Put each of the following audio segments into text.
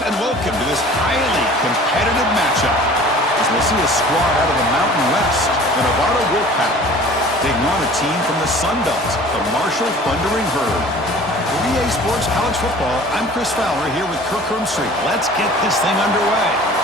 folks, and welcome to this highly competitive matchup. As we'll see a squad out of the Mountain West, the Nevada Wolfpack, taking on a team from the Sun Belt, the Marshall Thundering Herd. For BowlEA Sports College Football, I'm Chris Fowler here with Kirk Hermstreet. Let's get this thing underway.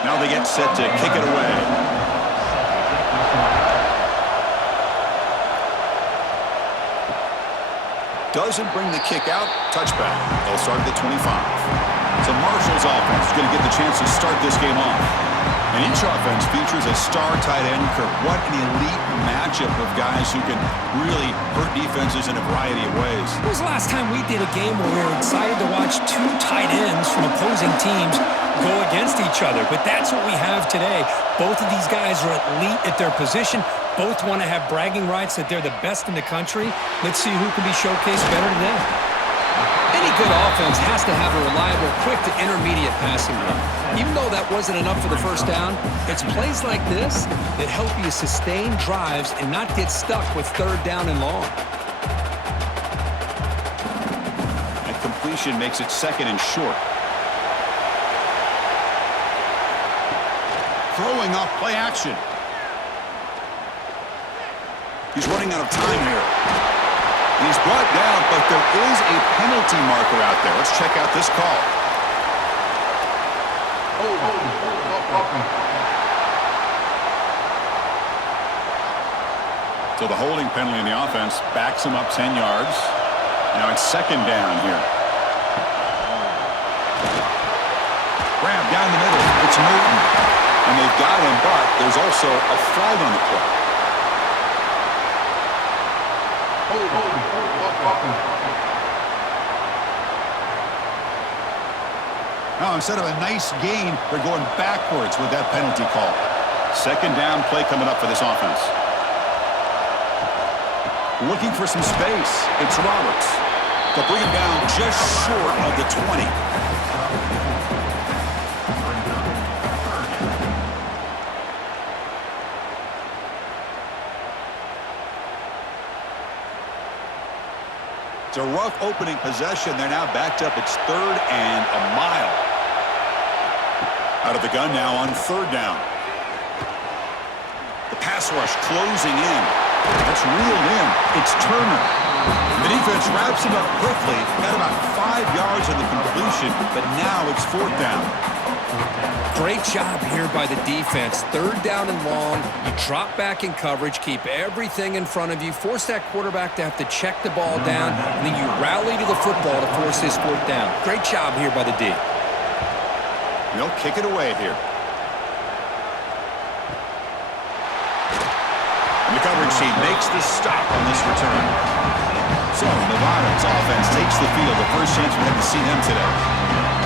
Now they get set to kick it away. Doesn't bring the kick out. Touchback. They'll start at the 25. So Marshall's offense is going to get the chance to start this game off. And each offense features a star tight end. Kirk, what an elite matchup of guys who can really hurt defenses in a variety of ways. When was the last time we did a game where we were excited to watch two tight ends from opposing teams go against each other? But that's what we have today. Both of these guys are elite at their position. Both want to have bragging rights that they're the best in the country. Let's see who can be showcased better today. Any good offense has to have a reliable, quick to intermediate passing game. Even though that wasn't enough for the first down, it's plays like this that help you sustain drives and not get stuck with third down and long. And completion makes it second and short. Throwing off play action. He's running out of time here. He's brought down, but there is a penalty marker out there. Let's check out this call. So the holding penalty in the offense backs him up 10 yards. Now it's second down here. Grab down the middle. It's Newton. And they've got him, but there's also a flag on the play. Now, instead of a nice gain, they're going backwards with that penalty call. Second down play coming up for this offense. Looking for some space. It's Roberts. They'll bring him down just short of the 20. It's a rough opening possession. They're now backed up. It's third and a mile. Out of the gun now on third down. The pass rush closing in. That's reeled in. It's Turner. The defense wraps him up quickly. Got about 5 yards on the completion, but now it's fourth down. Great job here by the defense. Third down and long. You drop back in coverage, keep everything in front of you, force that quarterback to have to check the ball down, and then you rally to the football to force this fourth down. Great job here by the D. They'll kick it away here. And the coverage team makes the stop on this return. So Nevada's offense takes the field. The first chance we had to see them today.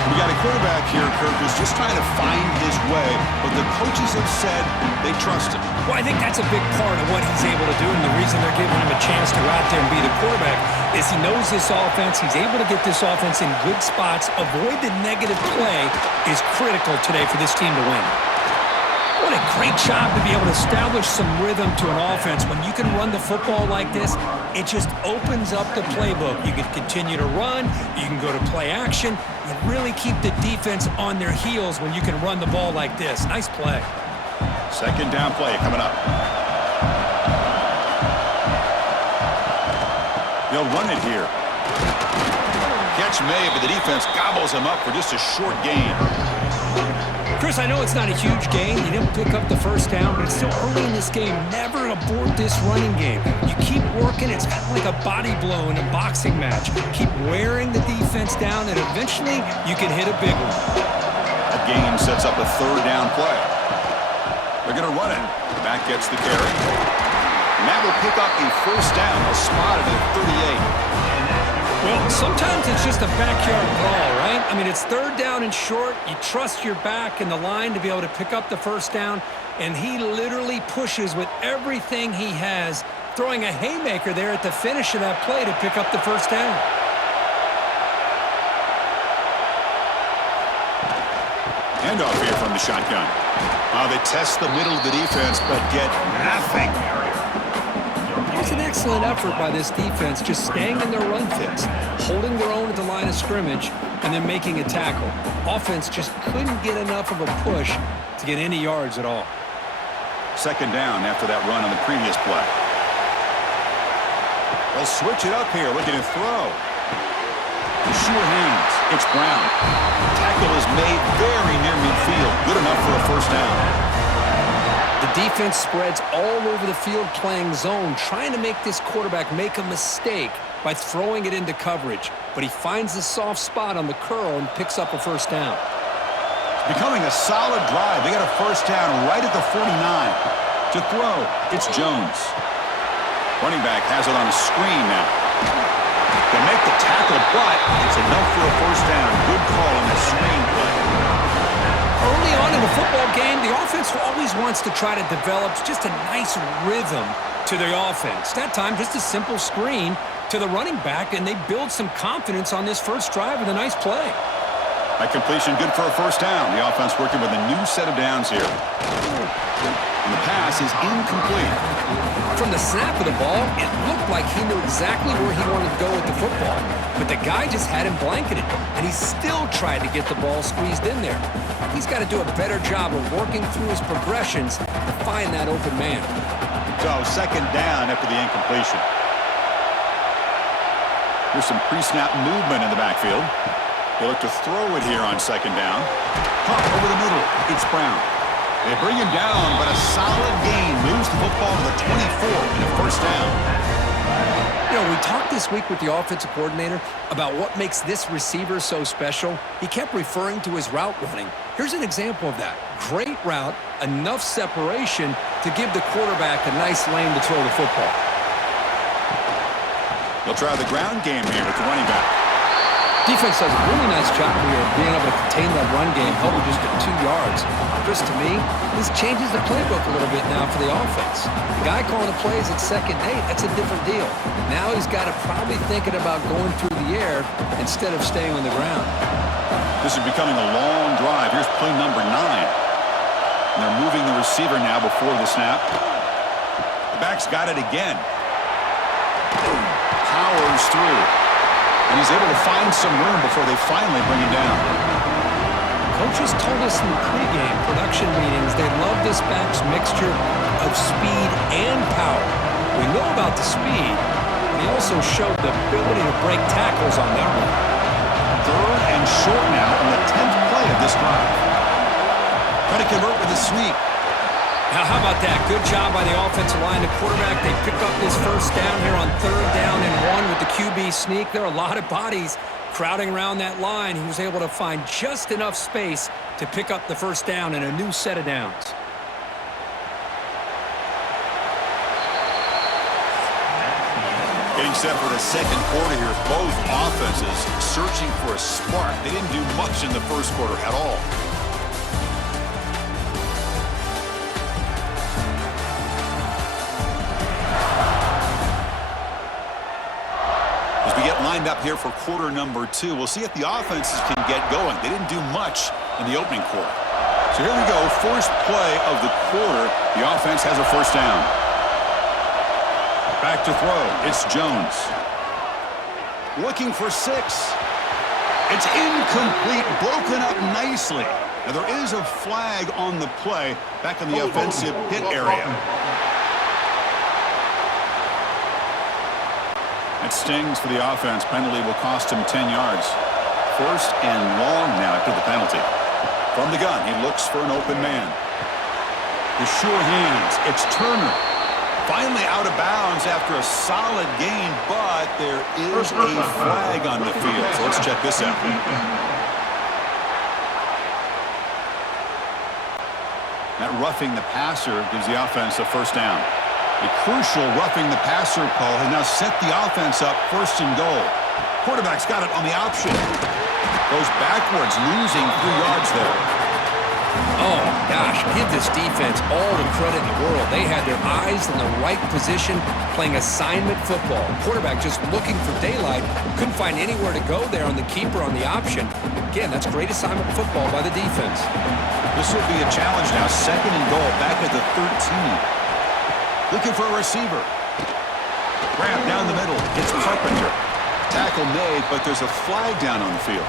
We got a quarterback here, Kirk, who's just trying to find his way, but the coaches have said they trust him. Well, I think that's a big part of what he's able to do, and the reason they're giving him a chance to go out there and be the quarterback is he knows this offense. He's able to get this offense in good spots. Avoid the negative play is critical today for this team to win. What a great job to be able to establish some rhythm to an offense. When you can run the football like this, it just opens up the playbook. You can continue to run. You can go to play action. You really keep the defense on their heels when you can run the ball like this. Nice play. Second down play coming up. They'll run it here. Catch made, but the defense gobbles him up for just a short gain. Chris, I know it's not a huge gain. You didn't pick up the first down, but it's still early in this game. Never abort this running game. You keep working. It's kind of like a body blow in a boxing match. Keep wearing the defense down, and eventually you can hit a big one. That gain sets up a third down play. They're going to run it. Back gets the carry. And that will pick up the first down. They'll spot it at 38. Well, sometimes it's just a backyard brawl, right? I mean, it's third down and short. You trust your back in the line to be able to pick up the first down, and he literally pushes with everything he has, throwing a haymaker there at the finish of that play to pick up the first down. Handoff here from the shotgun. They test the middle of the defense, but get nothing. It was an excellent effort by this defense, just staying in their run fits, holding their own at the line of scrimmage, and then making a tackle. Offense just couldn't get enough of a push to get any yards at all. Second down after that run on the previous play. They'll switch it up here, looking to throw. Sure hands. It's Brown. Tackle is made very near midfield. Good enough for a first down. The defense spreads all over the field playing zone, trying to make this quarterback make a mistake by throwing it into coverage. But he finds the soft spot on the curl and picks up a first down. It's becoming a solid drive. They got a first down right at the 49. To throw, it's Jones. Running back has it on a screen now. They make the tackle, but it's enough for a first down. Good call on the screen play. Early on in the football game, the offense always wants to try to develop just a nice rhythm to their offense. That time, just a simple screen to the running back, and they build some confidence on this first drive with a nice play. That completion good for a first down. The offense working with a new set of downs here. And the pass is incomplete. From the snap of the ball, it looked like he knew exactly where he wanted to go with the football. But the guy just had him blanketed, and he still tried to get the ball squeezed in there. He's got to do a better job of working through his progressions to find that open man. So, second down after the incompletion. Here's some pre-snap movement in the backfield. They look to throw it here on second down. Pump over the middle. It's Brown. They bring him down, but a solid gain moves the football to the 24 and a first down. You know, we talked this week with the offensive coordinator about what makes this receiver so special. He kept referring to his route running. Here's an example of that. Great route, enough separation to give the quarterback a nice lane to throw the football. They'll try the ground game here with the running back. Defense does a really nice job here of being able to contain that run game, held it just at 2 yards. Chris, to me, this changes the playbook a little bit now for the offense. The guy calling the plays at 2nd and 8, that's a different deal. Now he's got to probably thinking about going through the air instead of staying on the ground. This is becoming a long drive. Here's play number 9. And they're moving the receiver now before the snap. The back's got it again. Powers through. And he's able to find some room before they finally bring him down. Coaches told us in the pregame production meetings they love this back's mixture of speed and power. We know about the speed, but he also showed the ability to break tackles on that one. Third and short now on the 10th play of this drive. Try to convert with a sweep. Now, how about that? Good job by the offensive line. The quarterback, they pick up this first down here on 3rd down and 1 with the QB sneak. There are a lot of bodies crowding around that line. He was able to find just enough space to pick up the first down and a new set of downs. Getting set for the second quarter here. Both offenses searching for a spark. They didn't do much in the first quarter at all. Lined up here for quarter number 2. We'll see if the offenses can get going. They didn't do much in the opening quarter. So here we go. First play of the quarter. The offense has a first down. Back to throw. It's Jones. Looking for 6. It's incomplete. Broken up nicely. Now there is a flag on the play back in the offensive hit area. That stings for the offense. Penalty will cost him 10 yards. First and long now after the penalty. From the gun, he looks for an open man. The sure hands. It's Turner. Finally out of bounds after a solid gain, but there is a flag on the field. So let's check this out. That roughing the passer gives the offense a first down. A crucial roughing the passer call has now set the offense up 1st and goal. Quarterback's got it on the option. Goes backwards, losing 3 yards there. Oh, gosh, give this defense all the credit in the world. They had their eyes in the right position, playing assignment football. Quarterback just looking for daylight. Couldn't find anywhere to go there on the keeper on the option. Again, that's great assignment football by the defense. This will be a challenge now. 2nd and goal, back at the 13. Looking for a receiver. Grab down the middle. It's Carpenter. Tackle made, but there's a flag down on the field.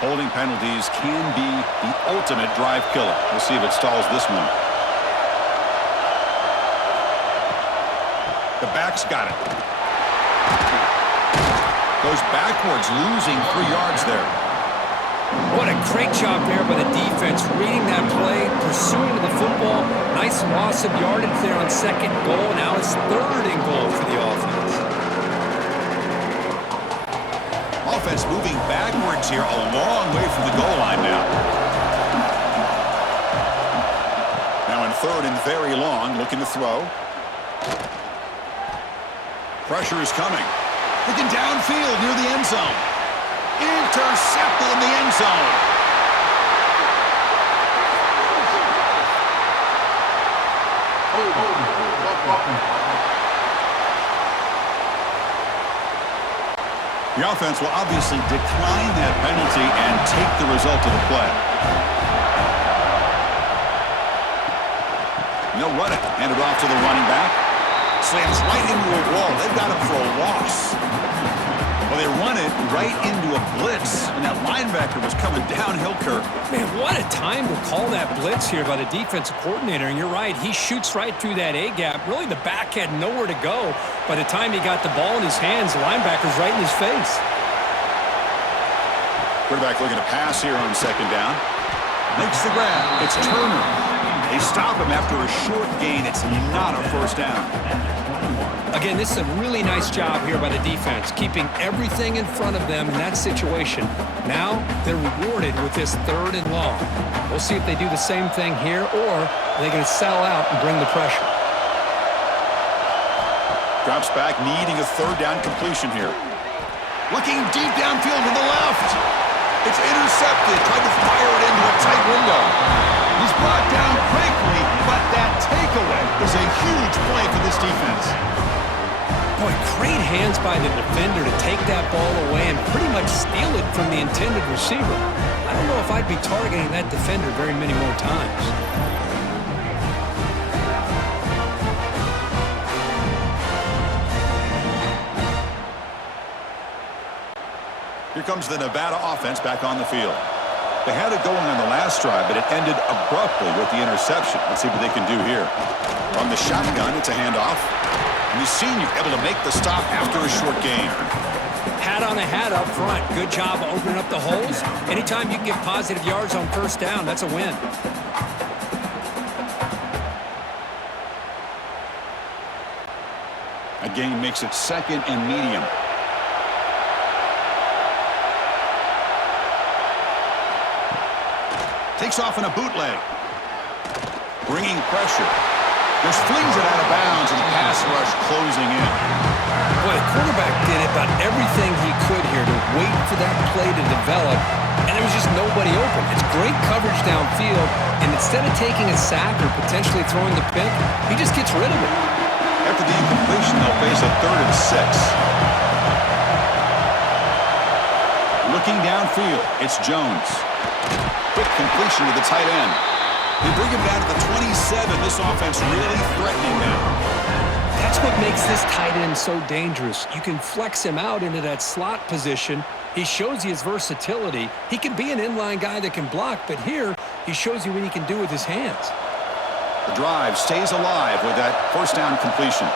Holding penalties can be the ultimate drive killer. We'll see if it stalls this one. The back's got it. Goes backwards, losing 3 yards there. What a great job there by the defense, reading that play, pursuing the football. Nice loss of yardage there on 2nd goal. Now it's 3rd and goal for the offense. Offense moving backwards here, a long way from the goal line now. Now in 3rd and very long, looking to throw. Pressure is coming. Looking downfield near the end zone. Intercepted in the end zone. The offense will obviously decline that penalty and take the result of the play. They'll run it. Hand it off to the running back. Slams right into a wall. They've got him for a loss. Well, they run it right into a blitz, and that linebacker was coming downhill, Kirk. Man, what a time to call that blitz here by the defensive coordinator. And you're right, he shoots right through that A-gap. Really, the back had nowhere to go. By the time he got the ball in his hands, the linebacker's right in his face. Quarterback looking to pass here on 2nd down. Makes the grab. It's Turner. They stop him after a short gain. It's not a 1st down. Again, this is a really nice job here by the defense, keeping everything in front of them in that situation. Now they're rewarded with this 3rd and long. We'll see if they do the same thing here, or are they going to settle out and bring the pressure? Drops back, needing a 3rd down completion here. Looking deep downfield to the left. It's intercepted. Tried to fire it into a tight window. He's brought down quickly, but that takeaway is a huge play for this defense. Boy, great hands by the defender to take that ball away and pretty much steal it from the intended receiver. I don't know if I'd be targeting that defender very many more times. Here comes the Nevada offense back on the field. They had it going on the last drive, but it ended abruptly with the interception. Let's see what they can do here. On the shotgun, it's a handoff. And the senior able to make the stop after a short gain. Hat on a hat up front. Good job opening up the holes. Anytime you can get positive yards on 1st down, that's a win. A gain makes it 2nd and medium. Takes off in a bootleg. Bringing pressure. Just flings it out of bounds, and the pass rush closing in. Boy, the quarterback did about everything he could here to wait for that play to develop, and there was just nobody open. It's great coverage downfield, and instead of taking a sack or potentially throwing the pick, he just gets rid of it. After the incompletion, they'll face a 3rd and 6. Looking downfield, it's Jones. Quick completion to the tight end. They bring him down to the 27. This offense really threatening now. That's what makes this tight end so dangerous. You can flex him out into that slot position. He shows you his versatility. He can be an inline guy that can block, but here he shows you what he can do with his hands. The drive stays alive with that 1st down completion.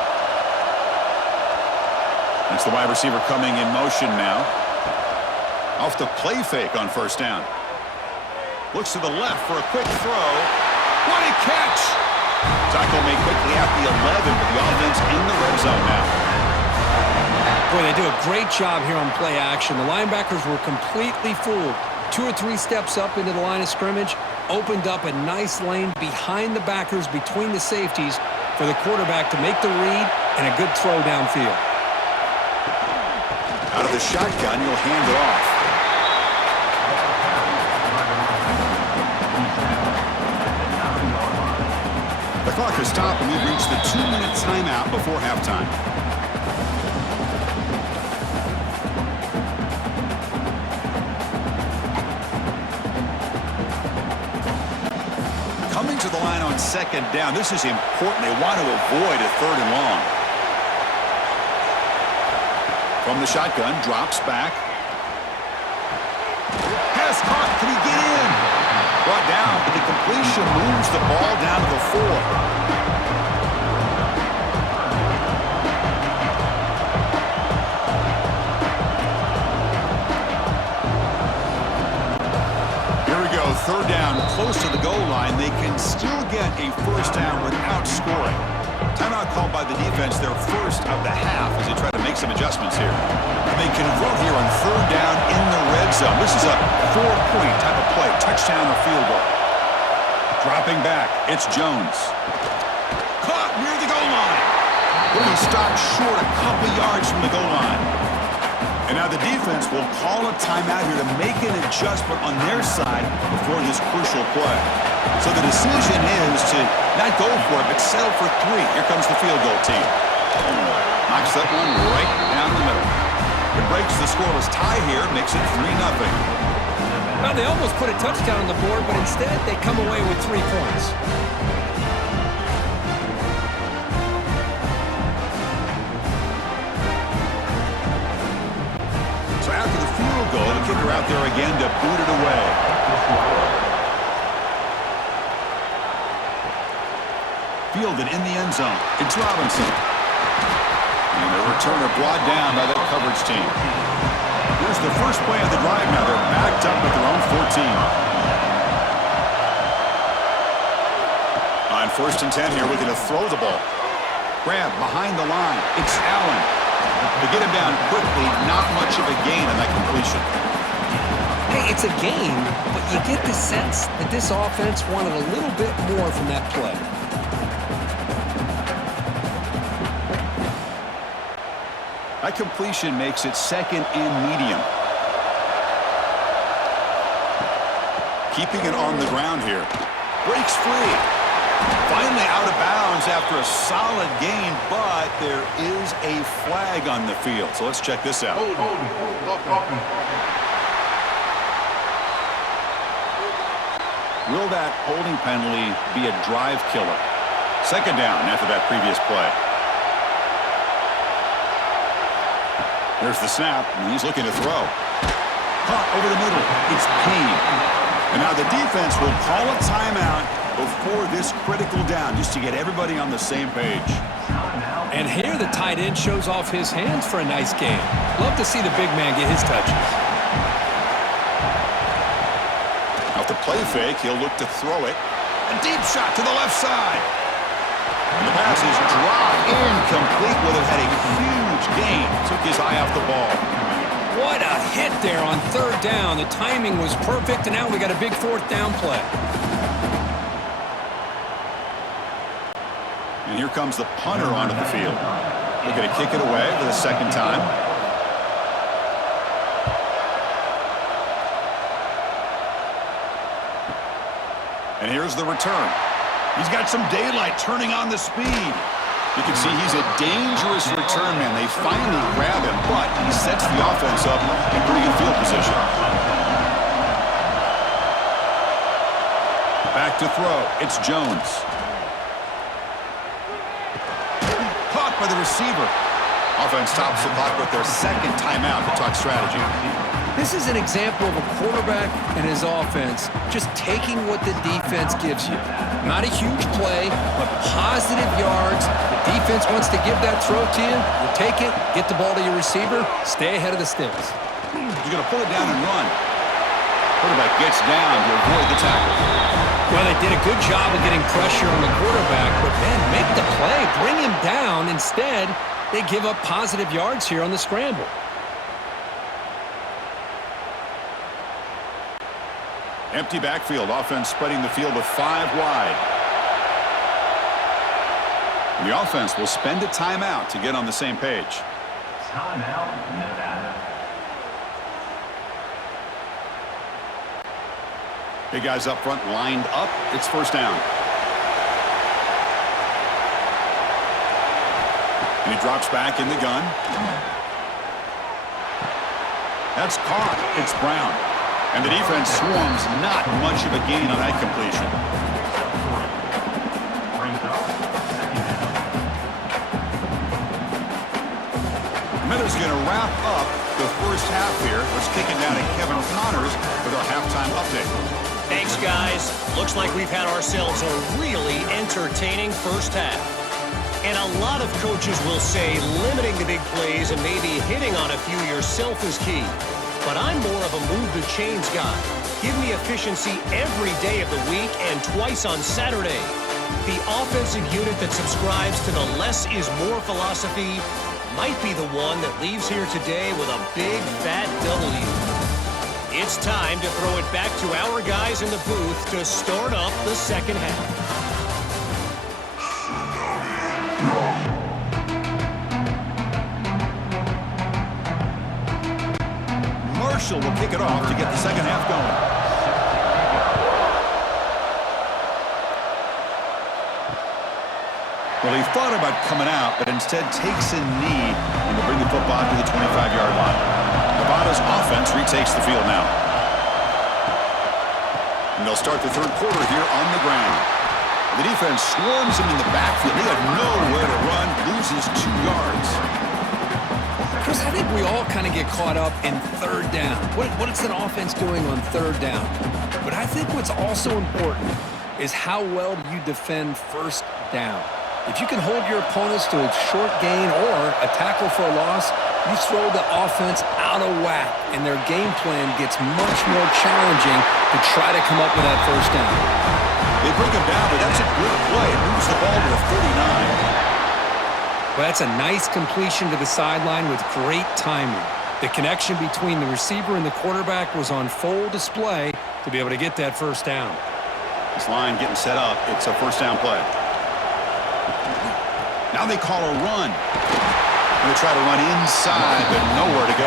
That's the wide receiver coming in motion now. Off the play fake on 1st down. Looks to the left for a quick throw. What a catch! Tackle made quickly at the 11, but the offense in the red zone now. Boy, they do a great job here on play action. The linebackers were completely fooled. 2 or 3 steps up into the line of scrimmage, opened up a nice lane behind the backers between the safeties for the quarterback to make the read and a good throw downfield. Out of the shotgun, he'll hand it off. The clock has stopped, and we've reached the 2-minute timeout before halftime. Coming to the line on second down, this is important. They want to avoid a 3rd and long. From the shotgun, drops back. Pass caught. Can he get in? Brought down, but the completion moves the ball down to the 4. Here we go, 3rd down, close to the goal line. They can still get a 1st down without scoring. Timeout called by the defense, their first of the half, as they try to make some adjustments here. And they convert here on 3rd down in the red zone. This is a 4-point type of play, touchdown or field goal. Dropping back, it's Jones. Caught near the goal line. But he stopped short a couple yards from the goal line. And now the defense will call a timeout here to make an adjustment on their side before this crucial play. So the decision is to not go for it, but settle for 3. Here comes the field goal team. Knocks that one right down the middle. It breaks the scoreless tie here, makes it 3-0. Well, they almost put a touchdown on the board, but instead they come away with 3 points. So after the field goal, the kicker out there again to boot it away. Fielded in the end zone. It's Robinson. And the returner brought down by that coverage team. Here's the first play of the drive now. They're backed up at their own 14. On 1st and 10 here, looking to throw the ball. Grab behind the line. It's Allen. To get him down quickly, not much of a gain on that completion. Hey, it's a game, but you get the sense that this offense wanted a little bit more from that play. That completion makes it 2nd and medium. Keeping it on the ground here. Breaks free. Finally out of bounds after a solid gain, but there is a flag on the field. So let's check this out. Will that holding penalty be a drive killer? 2nd down after that previous play. There's the snap, and he's looking to throw. Caught over the middle. It's Payne. And now the defense will call a timeout before this critical down, just to get everybody on the same page. And here the tight end shows off his hands for a nice game. Love to see the big man get his touches. Off the play fake, he'll look to throw it. A deep shot to the left side. And the pass is dropped incomplete. Would have had a huge gain. Took his eye off the ball. What a hit there on 3rd down. The timing was perfect, and now we got a big 4th down play. And here comes the punter onto the field. Looking to kick it away for the 2nd time. And here's the return. He's got some daylight turning on the speed. You can see he's a dangerous return man. They finally grab him, but he sets the offense up in pretty good field position. Back to throw. It's Jones. Caught by the receiver. Offense stops the clock with their 2nd timeout to talk strategy. This is an example of a quarterback and his offense just taking what the defense gives you. Not a huge play, but positive yards. The defense wants to give that throw to you. You take it, get the ball to your receiver, stay ahead of the sticks. He's going to pull it down and run. Quarterback gets down to avoid the tackle. Well, they did a good job of getting pressure on the quarterback, but then make the play, bring him down. Instead, they give up positive yards here on the scramble. Empty backfield. Offense spreading the field with 5 wide. And the offense will spend a timeout to get on the same page. Timeout, Nevada. Big guys up front lined up. It's first down. And he drops back in the gun. That's caught. It's Brown. And the defense swarms. Not much of a gain on that completion. Miller's going to wrap up the first half here. Let's kick it down to Kevin Connors with our halftime update. Thanks, guys. Looks like we've had ourselves a really entertaining first half. And a lot of coaches will say limiting the big plays and maybe hitting on a few yourself is key. But I'm more of a move the chains guy. Give me efficiency every day of the week and twice on Saturday. The offensive unit that subscribes to the less is more philosophy might be the one that leaves here today with a big fat W. It's time to throw it back to our guys in the booth to start up the second half. Marshall will kick it off to get the second half going. Well, he thought about coming out, but instead takes a knee and will bring the football to the 25-yard line. Nevada's offense retakes the field now. And they'll start the third quarter here on the ground. The defense swarms him in the backfield. He had nowhere to run, loses 2 yards. Chris, I think we all kind of get caught up in third down. What is an offense doing on third down? But I think what's also important is how well do you defend first down. If you can hold your opponents to a short gain or a tackle for a loss, you throw the offense out of whack, and their game plan gets much more challenging to try to come up with that first down. They bring him down, but that's a good play. It moves the ball to the 39. Well, that's a nice completion to the sideline with great timing. The connection between the receiver and the quarterback was on full display to be able to get that first down. This line getting set up. It's a first down play. Now they call a run. They try to run inside, but nowhere to go.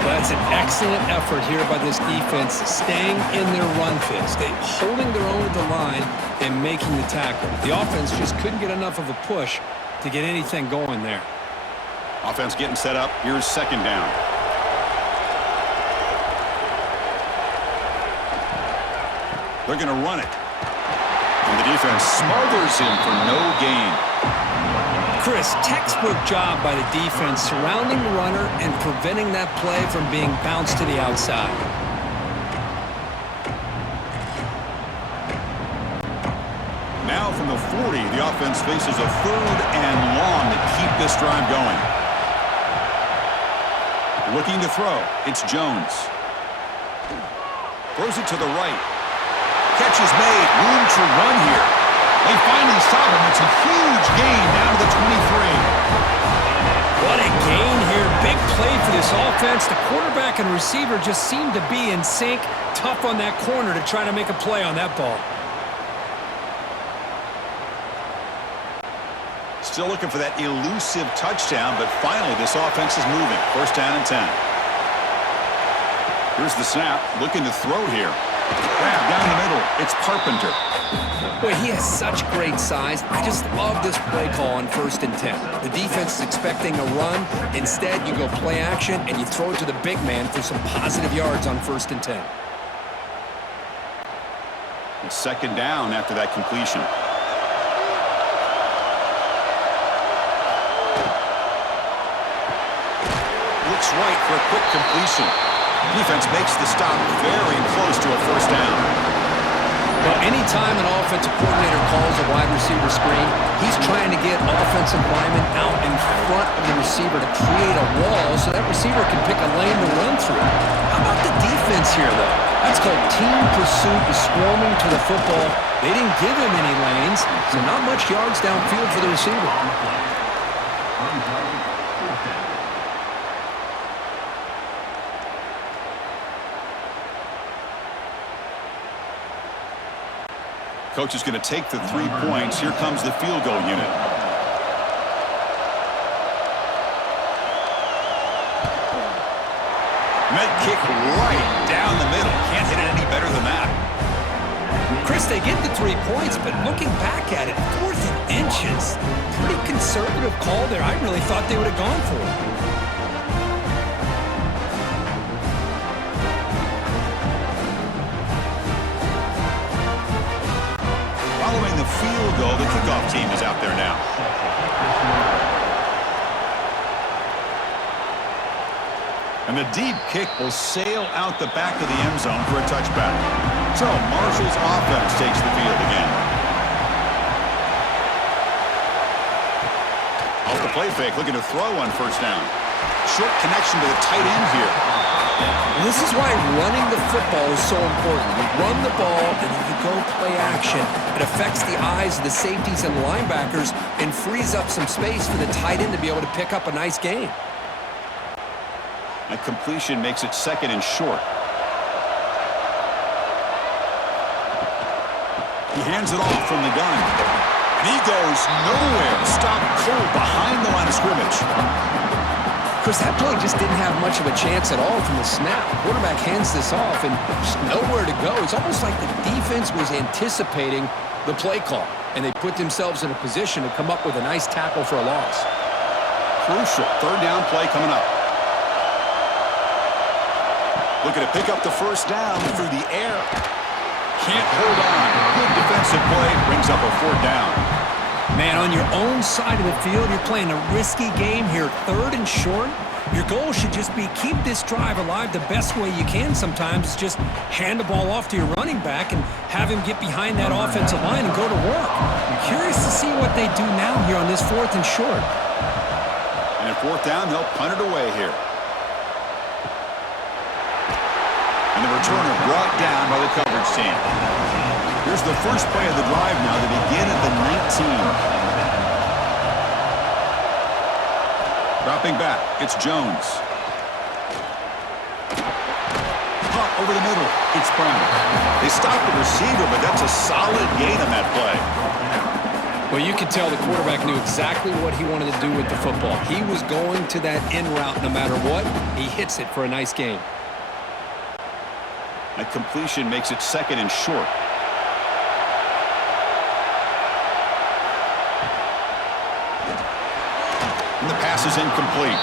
Well, that's an excellent effort here by this defense, staying in their run fits. They holding their own at the line and making the tackle. The offense just couldn't get enough of a push to get anything going there. Offense getting set up. Here's second down. They're going to run it. And the defense smothers him for no gain. Chris, textbook job by the defense surrounding the runner and preventing that play from being bounced to the outside. Now from the 40, the offense faces a third and long to keep this drive going. Looking to throw. It's Jones. Throws it to the right. Catch is made. Room to run here. They finally stop him. It's a huge gain down to the 23. What a gain here. Big play for this offense. The quarterback and receiver just seem to be in sync. Tough on that corner to try to make a play on that ball. Still looking for that elusive touchdown, but finally this offense is moving. First down and 10. Here's the snap. Looking to throw here. Grab down the middle. It's Carpenter. Boy, he has such great size. I just love this play call on 1st and 10. The defense is expecting a run. Instead, you go play action, and you throw it to the big man for some positive yards on 1st and 10. And second down after that completion. Looks right for a quick completion. Defense makes the stop very close to a first down. Well, anytime an offensive coordinator calls a wide receiver screen, he's trying to get offensive linemen out in front of the receiver to create a wall so that receiver can pick a lane to run through. How about the defense here, though? That's called team pursuit, the swarming to the football. They didn't give him any lanes, so not much yards downfield for the receiver. Coach is going to take the 3 points. Here comes the field goal unit. And that kick right down the middle. Can't hit it any better than that. Chris, they get the 3 points, but looking back at it, 4th and inches. Pretty conservative call there. I really thought they would have gone for it. Following the field goal, the kickoff team is out there now. And the deep kick will sail out the back of the end zone for a touchback. So Marshall's offense takes the field again. Off the play fake, looking to throw on first down. Short connection to the tight end here. This is why running the football is so important. You run the ball, and then you go play action. It affects the eyes of the safeties and linebackers and frees up some space for the tight end to be able to pick up a nice gain. That completion makes it 2nd and short. He hands it off from the gun. And he goes nowhere. Stopped cold behind the line of scrimmage. Chris, that play just didn't have much of a chance at all from the snap. The quarterback hands this off and just nowhere to go. It's almost like the defense was anticipating the play call, and they put themselves in a position to come up with a nice tackle for a loss. Crucial 3rd down play coming up. Looking to pick up the first down through the air. Can't hold on. Good defensive play. Brings up a 4th down. Man, on your own side of the field, you're playing a risky game here. 3rd and short. Your goal should just be keep this drive alive the best way you can sometimes. Is just hand the ball off to your running back and have him get behind that offensive line and go to work. I'm curious to see what they do now here on this 4th and short. And at 4th down, they'll punt it away here. And the returner brought down by the coverage team. Here's the first play of the drive now. They begin at the 19. Dropping back, it's Jones. Pop over the middle, it's Brown. They stopped the receiver, but that's a solid gain on that play. Well, you could tell the quarterback knew exactly what he wanted to do with the football. He was going to that in route no matter what. He hits it for a nice gain. That completion makes it 2nd and short. And the pass is incomplete.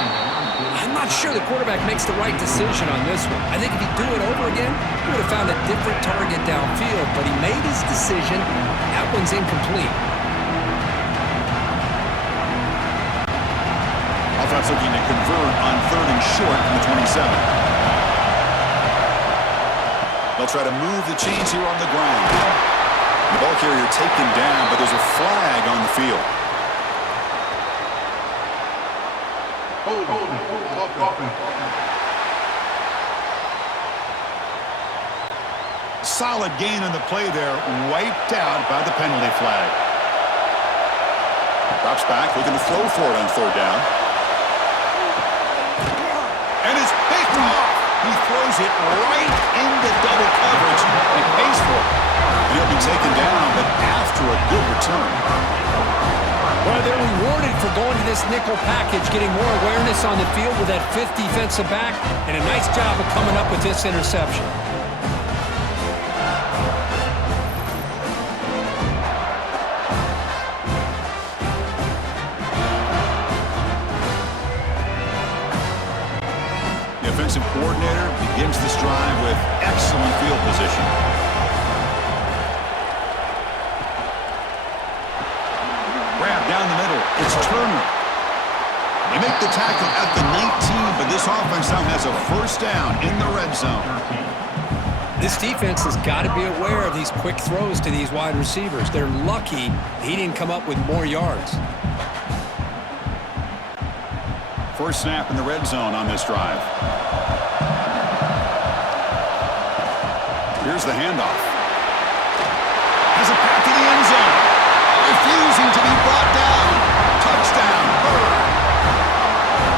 I'm not sure the quarterback makes the right decision on this one. I think if he'd do it over again, he would have found a different target downfield, but he made his decision. That one's incomplete. Offense looking to convert on 3rd and short from the 27. They'll try to move the chains here on the ground. The ball carrier taken down, but there's a flag on the field. Solid gain on the play there, wiped out by the penalty flag. Drops back, looking to throw for it on 3rd down. And it's picked off. He throws it right into double coverage. He pays for it. And he'll be taken down, but after a good return. Well, they're rewarded for going to this nickel package, getting more awareness on the field with that 5th defensive back, and a nice job of coming up with this interception. Offensive coordinator begins this drive with excellent field position. Grab down the middle. It's Turner. They make the tackle at the 19, but this offense now has a first down in the red zone. This defense has got to be aware of these quick throws to these wide receivers. They're lucky he didn't come up with more yards. First snap in the red zone on this drive. Here's the handoff. Has it back to the end zone. Refusing to be brought down. Touchdown, Purdy.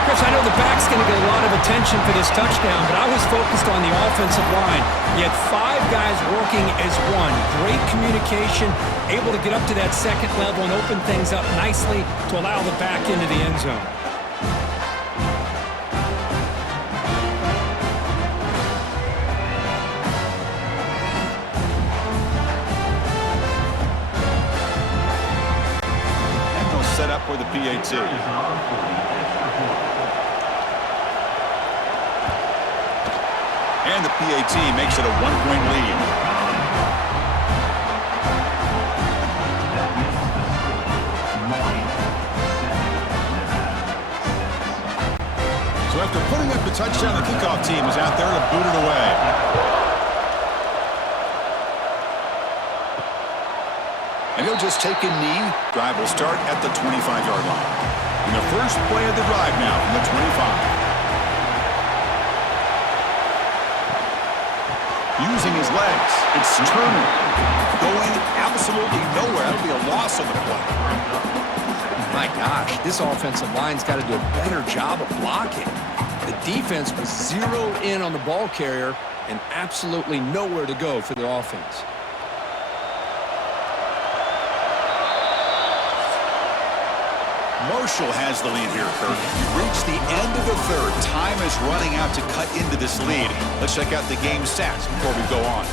Chris, I know the back's going to get a lot of attention for this touchdown, but I was focused on the offensive line. You had 5 guys working as one. Great communication, able to get up to that second level and open things up nicely to allow the back into the end zone. And they'll set up for the PAT. And the PAT makes it a 1-point lead. So after putting up the touchdown, the kickoff team is out there to boot it away. And he'll just take a knee. Drive will start at the 25-yard line. And the first play of the drive now from the 25. Using his legs, it's Turner going absolutely nowhere. That'll be a loss of the play. My gosh, this offensive line's got to do a better job of blocking. The defense was zeroed in on the ball carrier and absolutely nowhere to go for the offense. Marshall has the lead here, Kurt. We've reached the end of the third. Time is running out to cut into this lead. Let's check out the game stats before we go on.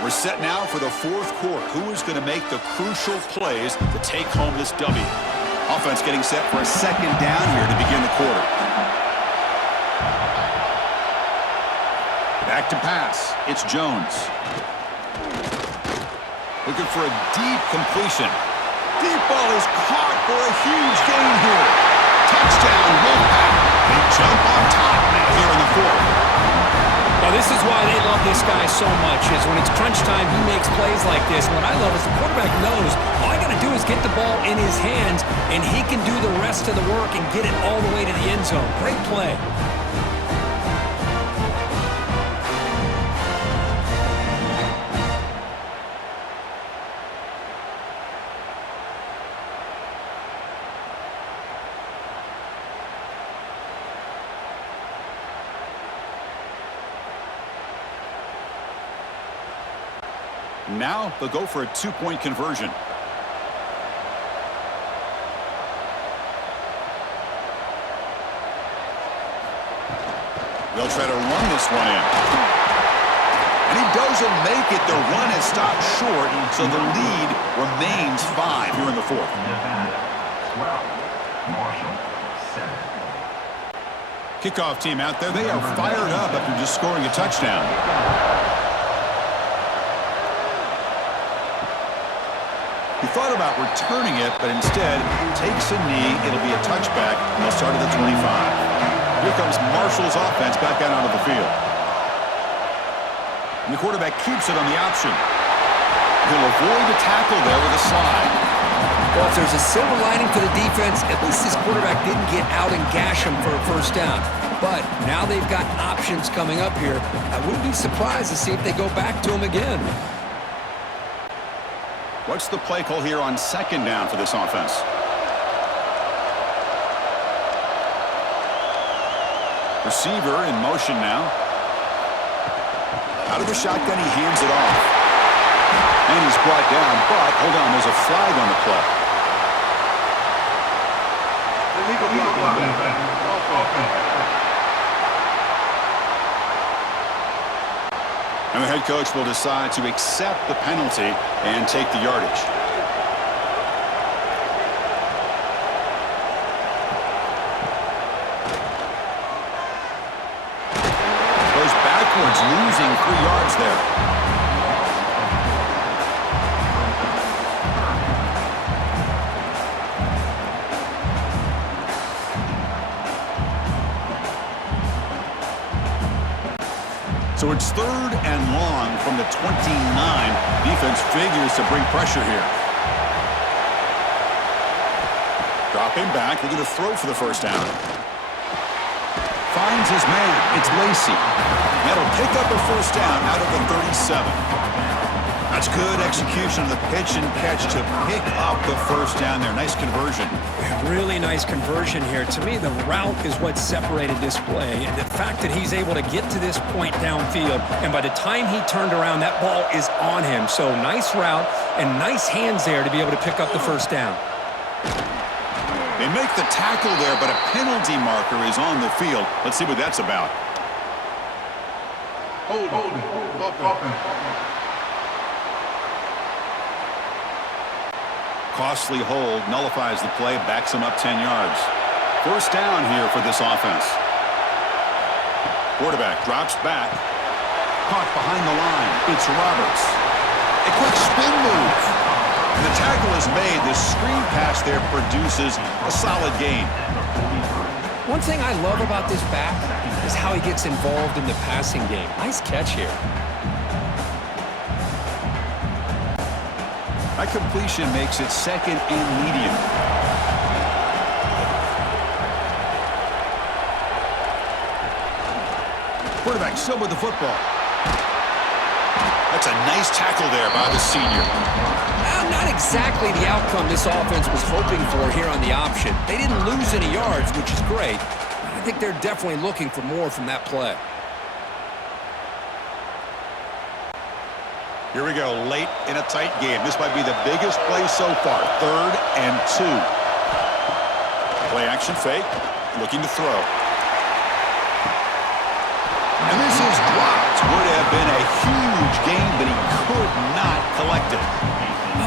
We're set now for the fourth quarter. Who is going to make the crucial plays to take home this W? Offense getting set for a second down here to begin the quarter. Back to pass. It's Jones. Looking for a deep completion. Deep ball is caught for a huge gain here. Touchdown, Wolfpack. They jump on top now here in the fourth. Now, this is why they love this guy so much, is when it's crunch time, he makes plays like this. And what I love is the quarterback knows all I got to do is get the ball in his hands, and he can do the rest of the work and get it all the way to the end zone. Great play. Now they'll go for a 2-point conversion. They'll try to run this one in. And he doesn't make it. The run is stopped short, so the lead remains 5 here in the fourth. Kickoff team out there. They are fired up after just scoring a touchdown. He thought about returning it, but instead takes a knee. It'll be a touchback, and they'll start at the 25. Here comes Marshall's offense back out onto the field. And the quarterback keeps it on the option. He'll avoid the tackle there with a slide. Well, if there's a silver lining for the defense, at least this quarterback didn't get out and gash him for a first down. But now they've got options coming up here. I wouldn't be surprised to see if they go back to him again. What's the play call here on second down for this offense? Receiver in motion now. Out of the shotgun, he hands it off. And he's brought down, but hold on, there's a flag on the play. And the head coach will decide to accept the penalty and take the yardage. Goes backwards, losing 3 yards there. So it's 3rd and long from the 29. Defense figures to bring pressure here. Dropping back, we're going to throw for the first down. 5 finds his man. It's Lacey. That'll pick up a first down out of the 37. That's good execution of the pitch and catch to pick up the first down there. Nice conversion. Really nice conversion here. To me, the route is what separated this play. And the fact that he's able to get to this point downfield, and by the time he turned around, that ball is on him. So nice route and nice hands there to be able to pick up the first down. They make the tackle there, but a penalty marker is on the field. Let's see what that's about. Costly hold, nullifies the play, backs him up 10 yards. First down here for this offense. Quarterback drops back. Caught behind the line. It's Roberts. A quick spin move. And the tackle is made. The screen pass there produces a solid gain. One thing I love about this back is how he gets involved in the passing game. Nice catch here. That completion makes it second and medium. Quarterback still with the football. That's a nice tackle there by the senior. Well, not exactly the outcome this offense was hoping for here on the option. They didn't lose any yards, which is great. I think they're definitely looking for more from that play. Here we go, late in a tight game. This might be the biggest play so far. 3rd and 2. Play action fake, looking to throw. And this is dropped. Would have been a huge gain, but he could not collect it.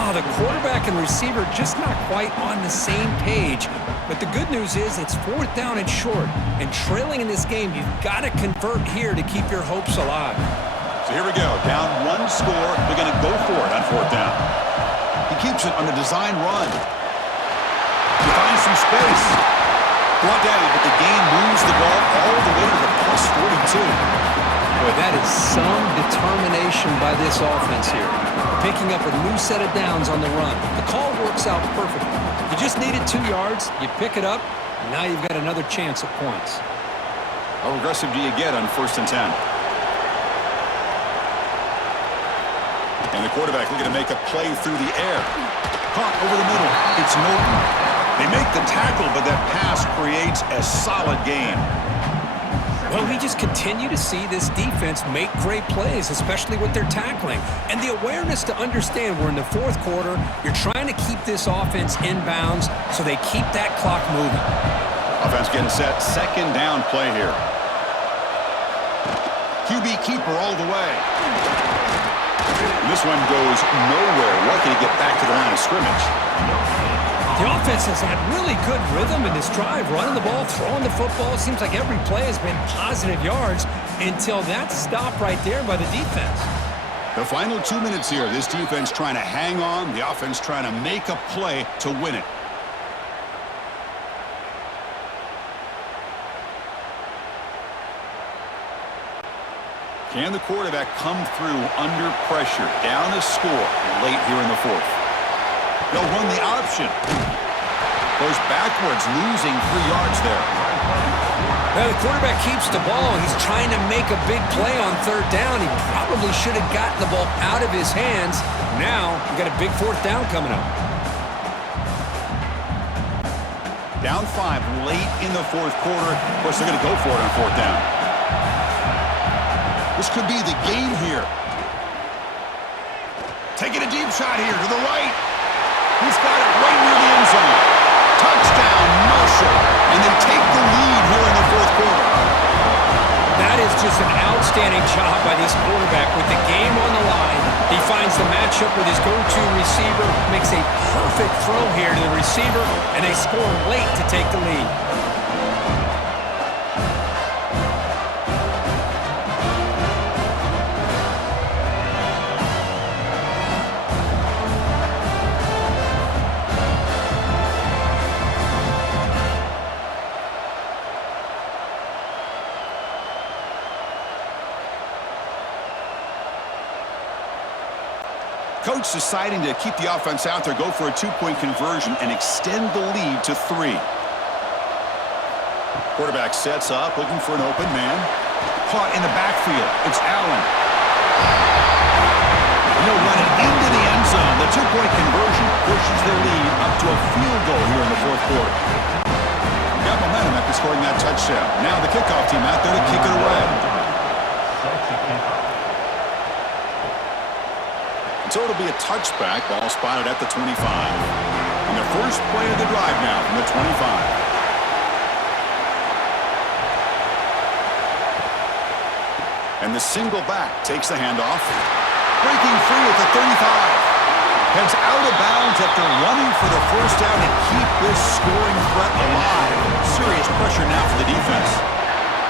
Oh, the quarterback and receiver just not quite on the same page. But the good news is it's 4th down and short. And trailing in this game, you've got to convert here to keep your hopes alive. So here we go, down 1 score. They're going to go for it on 4th down. He keeps it on a design run. He finds some space. Brought down, but the game moves the ball all the way to the plus 42. Boy, that is some determination by this offense here. Picking up a new set of downs on the run. The call works out perfectly. You just needed 2 yards. You pick it up, and now you've got another chance at points. How aggressive do you get on 1st and 10? And the quarterback looking to make a play through the air. Caught over the middle. It's Norton. They make the tackle, but that pass creates a solid gain. Well, we just continue to see this defense make great plays, especially with their tackling. And the awareness to understand we're in the 4th quarter, you're trying to keep this offense in bounds so they keep that clock moving. Offense getting set. 2nd down play here. QB keeper all the way. This one goes nowhere. Lucky to get back to the line of scrimmage. The offense has had really good rhythm in this drive, running the ball, throwing the football. It seems like every play has been positive yards until that stop right there by the defense. The final 2 minutes here. This defense trying to hang on. The offense trying to make a play to win it. Can the quarterback come through under pressure? Down the score late here in the 4th. They'll run the option. Goes backwards, losing 3 yards there. Well, the quarterback keeps the ball. He's trying to make a big play on 3rd down. He probably should have gotten the ball out of his hands. Now, we've got a big 4th down coming up. Down 5 late in the 4th quarter. Of course, they're going to go for it on 4th down. This could be the game here. Taking a deep shot here to the right. He's got it right near the end zone. Touchdown, Marshall. And they take the lead here in the 4th quarter. That is just an outstanding job by this quarterback with the game on the line. He finds the matchup with his go-to receiver, makes a perfect throw here to the receiver, and they score late to take the lead. Coach deciding to keep the offense out there, go for a 2-point conversion, and extend the lead to 3. Quarterback sets up, looking for an open man. Caught in the backfield. It's Allen. He'll run it into the end zone. The two-point conversion pushes the lead up to a field goal here in the fourth quarter. Got momentum after scoring that touchdown. Now the kickoff team out there to kick it away. So it'll be a touchback. Ball spotted at the 25. And the first play of the drive now from the 25. And the single back takes the handoff. Breaking free at the 35. Heads out of bounds after running for the first down and keep this scoring threat alive. Serious pressure now for the defense.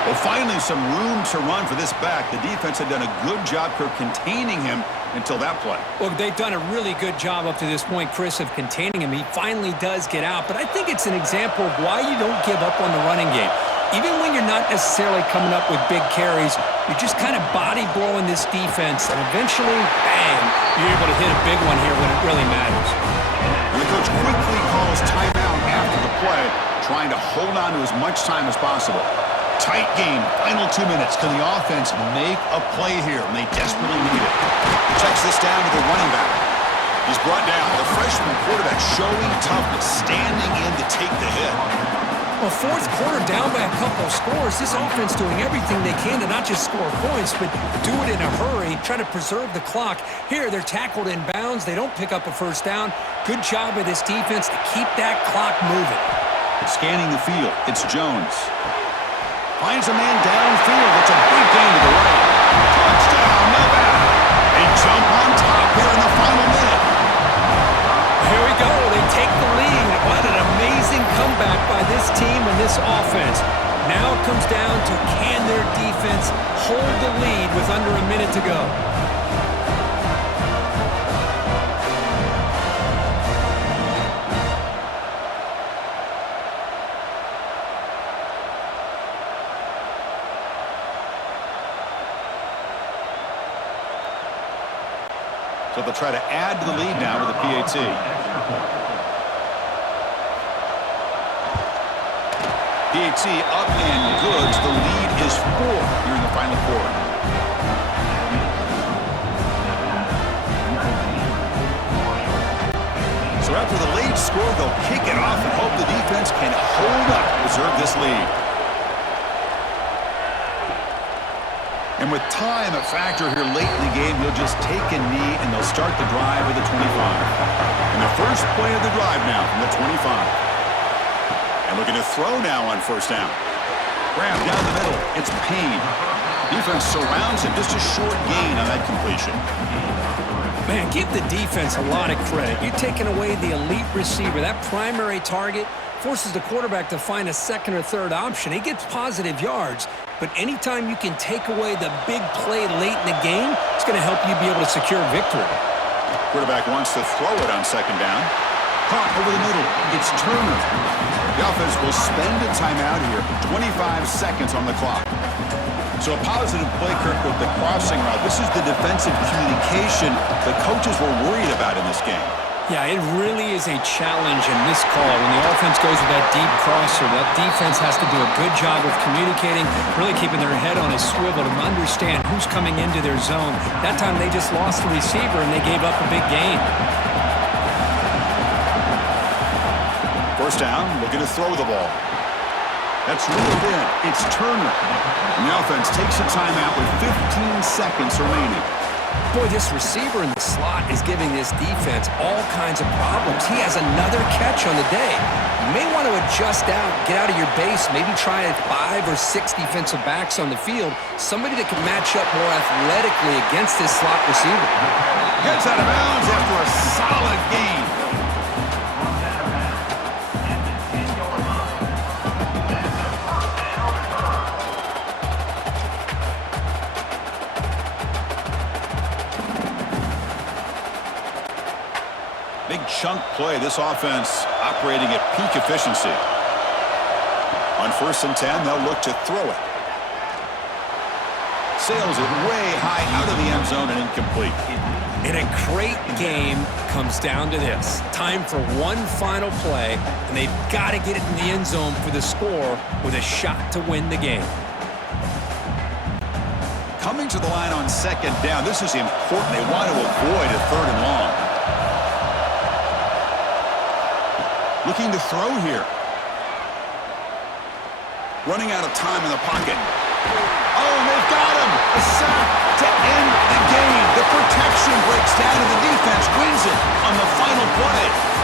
Well, finally some room to run for this back. The defense had done a good job for containing him until that play. Well, they've done a really good job up to this point, Chris, of containing him. He finally does get out, but I think it's an example of why you don't give up on the running game. Even when you're not necessarily coming up with big carries, you're just kind of body blowing this defense, and eventually, bang, you're able to hit a big one here when it really matters. And the coach quickly calls timeout after the play, trying to hold on to as much time as possible. Tight game, final 2 minutes. Can the offense make a play here? And they desperately need it. Checks this down to the running back. He's brought down. The freshman quarterback showing toughness, standing in to take the hit. Well, fourth quarter down by a couple of scores. This offense doing everything they can to not just score points, but do it in a hurry, try to preserve the clock. Here, they're tackled in bounds. They don't pick up a first down. Good job by this defense to keep that clock moving. Scanning the field, it's Jones. Finds a man downfield. It's a big gain to the right. Touchdown, Nevada. They jump on top here in the final minute. Here we go. They take the lead. What an amazing comeback by this team and this offense. Now it comes down to can their defense hold the lead with under a minute to go. So they'll try to add to the lead now with a PAT. PAT up and good. The lead is 4 here in the final quarter. So after the late score, they'll kick it off and hope the defense can hold up and preserve this lead. And with time a factor here late in the game, he'll just take a knee and they'll start the drive with the 25. And the first play of the drive now from the 25. And looking to throw now on first down. Grab down the middle. It's Payne. Defense surrounds him. Just a short gain on that completion. Man, give the defense a lot of credit. You're taking away the elite receiver. That primary target forces the quarterback to find a second or third option. He gets positive yards. But anytime you can take away the big play late in the game, it's going to help you be able to secure victory. Quarterback wants to throw it on second down. Caught over the middle. It's Turner. The offense will spend a timeout here. 25 seconds on the clock. So a positive play, Kirk, with the crossing route. This is the defensive communication the coaches were worried about in this game. Yeah, it really is a challenge in this call. When the offense goes with that deep crosser, that defense has to do a good job of communicating, really keeping their head on a swivel to understand who's coming into their zone. That time they just lost the receiver and they gave up a big gain. First down, looking to throw the ball. That's reeled in. It's Turner. And the offense takes a timeout with 15 seconds remaining. Boy, this receiver in the slot is giving this defense all kinds of problems. He has another catch on the day. You may want to adjust out, get out of your base, maybe try 5 or 6 defensive backs on the field, somebody that can match up more athletically against this slot receiver. Gets out of bounds after a solid gain. Big chunk play. This offense operating at peak efficiency. On 1st and 10, they'll look to throw it. sails it way high out of the end zone and incomplete. And a great game comes down to this. Time for one final play, and they've got to get it in the end zone for the score with a shot to win the game. Coming to the line on second down, this is important. They want to avoid a third and long. Looking to throw here. Running out of time in the pocket. Oh, they've got him! A sack to end the game. The protection breaks down and the defense wins it on the final play.